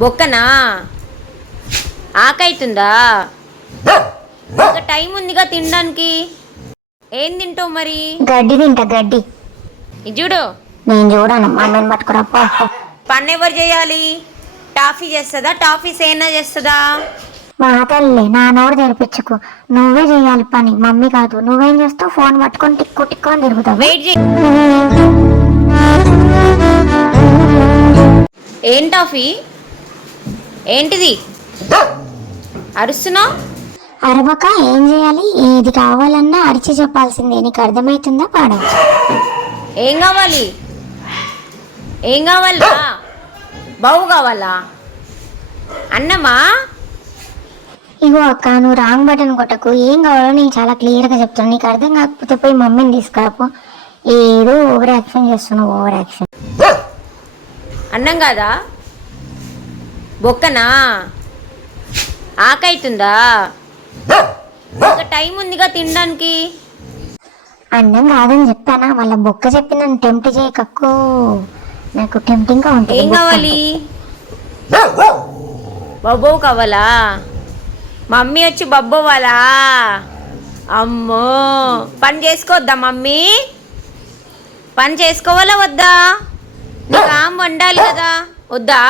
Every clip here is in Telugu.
బొక్కనా? ఆకైతుందా? ఒక టైం ఉందిగా తినడానికి. ఏం తింటావు మరి? గడ్డి తింటా గడ్డి. ఇది చూడు. నేను చూడను మమ్మీని పట్టుకురా. పన్ను ఎవరు చేయాలి? టాఫీ చేస్తుందా? టాఫీ సేనా చేస్తుందా? మా తల్లి నా నోరు తెరిపించుకు. నువ్వే చేయాలి పని మమ్మీ కాదు. నువ్వేం చేస్తావు? ఫోన్ పట్టుకొని టిక్కు టిక్కు అని తిరుగుతావు. వెయిట్ చేయి. ఏం టాఫీ? ఏంటిది? అరుస్తున్నావు అరవక ఏం చేయాలి? ఏది కావాలన్నా అరిచి చెప్పాల్సిందే. నీకు అర్థమవుతుందా పాడా? ఏం కావాలి? ఏం కావాలా? బావు కావాలా? అన్నమా? ఇగో అక్క నువ్వు రాంగ్ బటన్ కొట్టకు. ఏం కావాలో నేను చాలా క్లియర్గా చెప్తాను. నీకు అర్థం కాకపోతే పోయి మమ్మీని తీసుకురాపో. ఏదో ఓవర్ యాక్షన్ చేస్తున్నావు ఓవర్ యాక్షన్ అన్నం కాదా? బొక్కనా? ఆకైతుందా? ఒక టైం ఉందిగా తినడానికి. అన్నం కాదని చెప్పానా మళ్ళీ బొక్క చెప్పి నన్ను టెంప్ట్ చేయకక్కు. నాకు టెంప్టింగ్గా ఉంటుంది ఏం కావాలి? బబ్బో కావాలా? మమ్మీ వచ్చి బబ్బోవాలా అమ్మో. పని చేసుకోవద్దా మమ్మీ? పని చేసుకోవాలా వద్దా? నీకు ఆమె వండాలి కదా. వద్దా?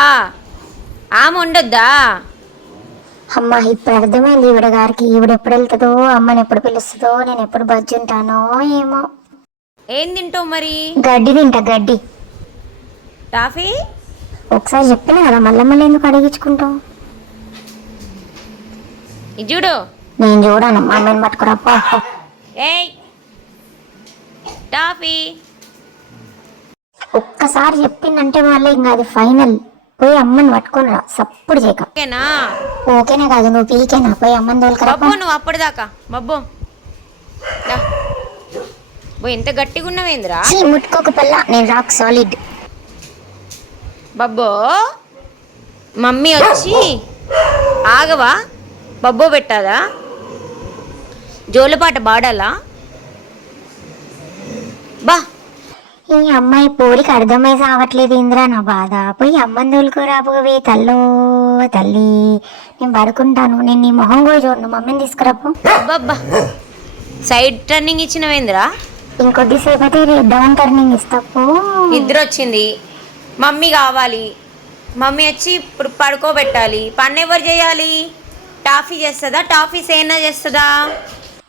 ఆమె వండొద్దా అమ్మ ఇప్పుడు అర్థమైంది ఈవిడ గారికి. ఈవిడ ఎప్పుడు వెళ్తుందో అమ్మని ఎప్పుడు పిలుస్తుందో నేను ఎప్పుడు బజ్జి ఉంటానో ఏమో. ఏం తింటావు మరి? గడ్డి తింటా గడ్డి. టాఫీ? ఒకసారి చెప్పినా కదా మళ్ళీ మళ్ళీ ఎందుకు అడిగించుకుంటావు? ఇది చూడు. నేను చూడను మమ్మీని పట్టుకురా పో, పో. ఏయ్! టాఫీ? ఒక్కసారి చెప్పిందంటే మళ్ళీ ఇంకా అది ఫైనల్. పోయి అమ్మని పట్టుకొని రా. సప్పుడు చేయక. ఓకేనా? ఓకేనా కాదు నువ్వు పీకేనా? పోయి అమ్మని తోలుకరా బబ్బో నువ్వు అప్పటిదాకా బబ్బో. దా. బో ఎంత గట్టిగా ఉన్నావేంద్రా? చీ, ముట్టుకోక పల్ల. నేను రాక్ సాలిడ్ బబ్బో మమ్మీ వచ్చి ఆగవా? బబ్బో పెట్టాదా జోలపాట పాడాలా? బా. ఈ అమ్మాయి పోలికి అర్థమై సావట్లేదు ఇంద్రా నా బాధ. పోయి అమ్మని తోలుకోరాపోవే తల్లో తల్లి నేను పడుకుంటాను. నేను నీ మొహం కూడా చూడను. మమ్మీని తీసుకురాపో. అబ్బబ్బా. సైడ్ టర్నింగ్ ఇచ్చినవేంద్రా ఇంకొద్దిసేపు అయితే డౌన్ టర్నింగ్ ఇస్తాపు నిద్ర వచ్చింది మమ్మీ కావాలి. మమ్మీ వచ్చి ఇప్పుడు పడుకోబెట్టాలి. పన్ను ఎవరు చేయాలి? టాఫీ చేస్తుందా? టాఫీ సేనా చేస్తుందా?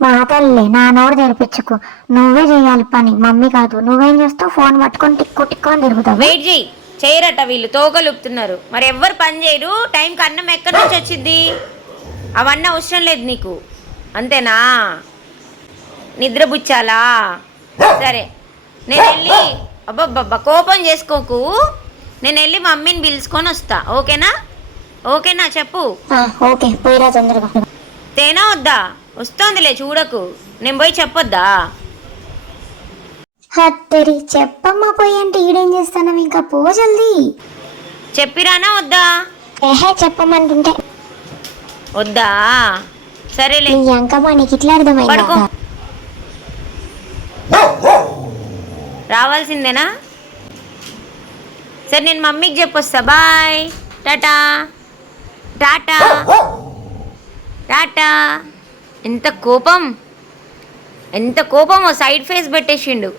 మా తల్లి నా నోరు తెరిపించుకు. నువ్వే చేయాలి పని. మమ్మీ కాదు. నువ్వేం చేస్తావు? ఫోన్ పట్టుకొని టిక్కు టిక్కు అని తిరుగుతావు. వెయిట్ చేయి చేయరట వీళ్ళు. తోకలుపుతున్నారు మరి ఎవ్వరు పని చేయరు. టైంకి అన్నం ఎక్కడి నుంచి వచ్చింది? అవన్నీ అవసరం లేదు నీకు. అంతేనా? నిద్రపుచ్చాలా? సరే. నేను వెళ్ళి అబ్బబ్బబ్బా కోపం చేసుకోకు. నేను వెళ్ళి మమ్మీని పిలుచుకొని వస్తా. ఓకేనా? ఓకేనా? చెప్పు. ఓకే. తేనా వద్దా? వస్తోందిలే చూడకు. నేను పోయి చెప్పొద్దా? హత్తరి చెప్పమ్మా పోయి అంటే ఈడేం చేస్తాను ఇంకా పో జల్దీ. చెప్పిరానా వద్దా? ఏహే చెప్పమంటుంటే. వద్దా? సరేలే. నీ అంకమ్మా నీకు ఇట్లా పడుకో. అర్థమైందా రావాల్సిందేనా? సరే నేను మమ్మీకి చెప్పొస్తా. బాయ్. టాటా. టాటా. టాటా. ఎంత కోపం? ఎంత కోపమో సైడ్ ఫేస్ పెట్టేసిండు.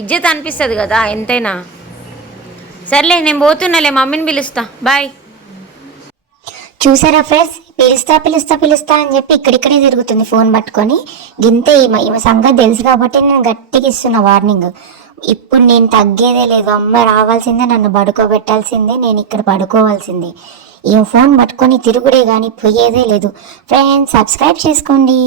ఇజ్జత్ అనిపిస్తుంది కదా ఎంతైనా. సర్లే నేను పోతున్నాలే మమ్మీని పిలుస్తా. బాయ్ చూసారా ఫ్రెండ్స్? పిలుస్తా పిలుస్తా పిలుస్తా అని చెప్పి ఇక్కడిక్కడే తిరుగుతుంది ఫోన్ పట్టుకొని. గింతే ఈమె ఈమె సంగతి తెలుసు కాబట్టి నేను గట్టిగా ఇస్తున్నా వార్నింగ్ ఇప్పుడు నేను తగ్గేదే లేదు. అమ్మ రావాల్సిందే నన్ను పడుకోబెట్టాల్సిందే నేను ఇక్కడ పడుకోవాల్సిందే. ఈ ఫోన్ పట్టుకొని తిరుగుడే కానీ పోయేదే లేదు. ఫ్రెండ్స్ సబ్స్క్రైబ్ చేసుకోండి.